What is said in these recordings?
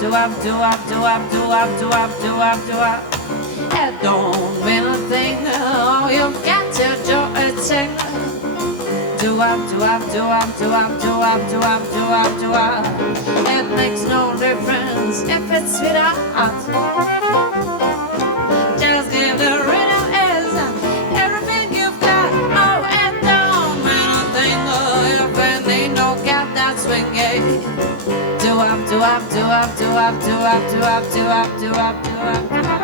do up, do up, do up, do up, do up, do up, do up. It don't mean a thing. All you've got to do is sing. Do up, do up, do up, do up, do up, do up, do up, do up. It makes no difference if it's sweet or hot. Just give the rhythm is everything you've got. Oh, it don't mean a thing if it ain't no cat that swing. Do up, do up, do up, do up, do up, do up, do up, do up, do up, do up.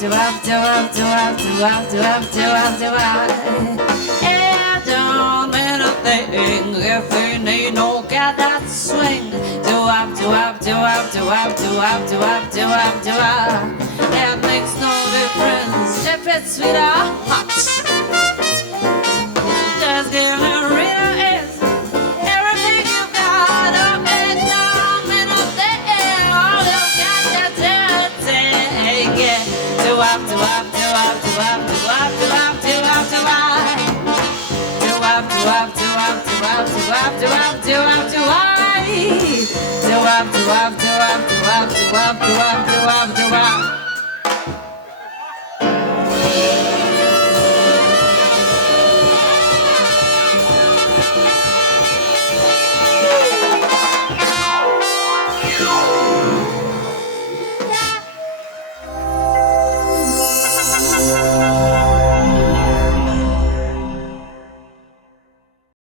Do up, do up, do up, do up, do up, do up, do up. It don't mean a thing if you need no cat that swing. Do up, do up, do up, do up, do up, do up, do up, do up. It makes no difference if it's sweet or hot. Just give me a real is everything you got. Oh, it don't mean a thing. All you got to do is take it. Do up, do up, do up, do up, do up, do up, do up, do up. Do up, do up, do up, do up, do up, do up, do up, do up. Do up, do up, do up, do up, do up, do do up,